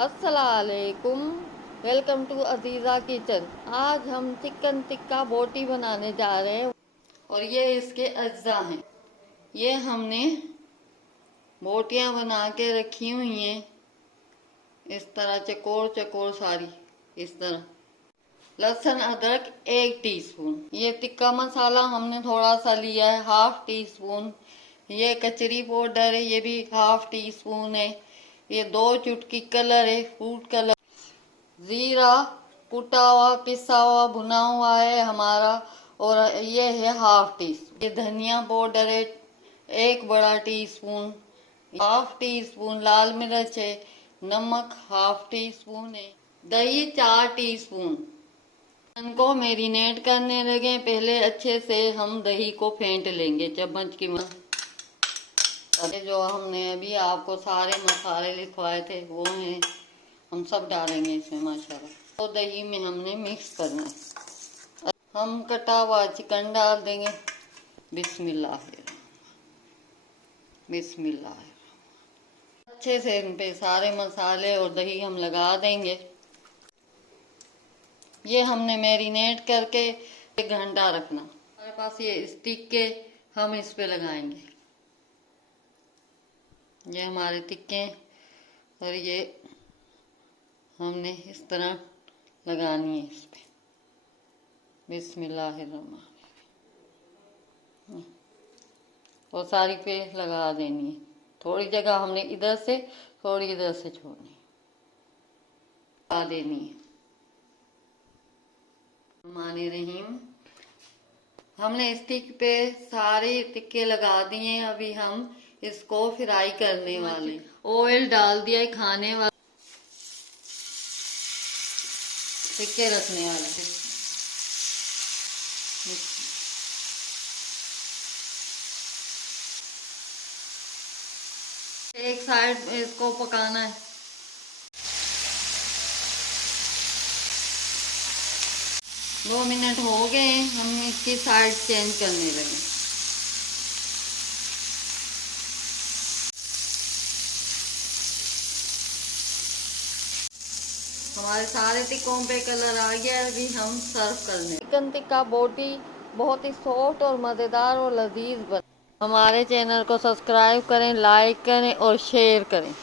अस्सलामुअलैकुम। Welcome to Aziza kitchen. आज हम चिकन टिक्का बोटी बनाने जा रहे हैं और ये इसके अज्जा हैं। ये हमने बोटियां बना के रखी हुई हैं इस तरह, चकोर चकोर सारी इस तरह। लहसुन अदरक 1 टीस्पून। ये टिक्का मसाला हमने थोड़ा सा लिया है, 1/2 टीस्पून। ये कचरी पाउडर है, ये भी 1/2 टीस्पून है। ये 2 चुटकी कलर है, फूड कलर। जीरा कुटा हुआ पिसा हुआ भुना हुआ है हमारा, और ये है 1/2 टीस्पून। ये धनिया पाउडर है 1 बड़ा टीस्पून। 1/2 टीस्पून लाल मिर्च है। नमक 1/2 टीस्पून है। दही 4 टीस्पून। इनको मैरिनेट करने लगे, पहले अच्छे से हम दही को फेंट लेंगे चम्मच की मदद। जो हमने अभी आपको सारे मसाले लिखवाए थे वो हैं, हम सब डालेंगे इसमें माशाल्लाह। तो दही में हमने मिक्स करना है। हम कटा हुआ चिकन डाल देंगे। बिस्मिल्लाह बिस्मिल्लाह। अच्छे से इन पे सारे मसाले और दही हम लगा देंगे। ये हमने मैरिनेट करके 1 घंटा रखना। हमारे पास ये स्टिक के हम इस पे लगाएंगे। ये हमारे टिक्के और ये हमने इस तरह लगानी है इस पे। बिस्मिल्लाहिर्रहमानिर्रहीम। और सारी पे लगा देनी है। थोड़ी जगह हमने इधर से थोड़ी इधर से छोड़नी, लगा देनी है। रहीम। हमने स्टिक पे सारे टिक्के लगा दिए। अभी हम इसको फ्राई करने वाले। ऑयल डाल दिया है खाने वाला, टिक्के रखने वाले। एक साइड इसको पकाना है। दो मिनट हो गए, हम इसकी साइड चेंज करने लगे। हमारे सारे टिक्कों पे कलर आ गया। अभी हम सर्व करने। चिकन टिक्का बोटी बहुत ही सॉफ्ट और मज़ेदार और लजीज बन। हमारे चैनल को सब्सक्राइब करें, लाइक करें और शेयर करें।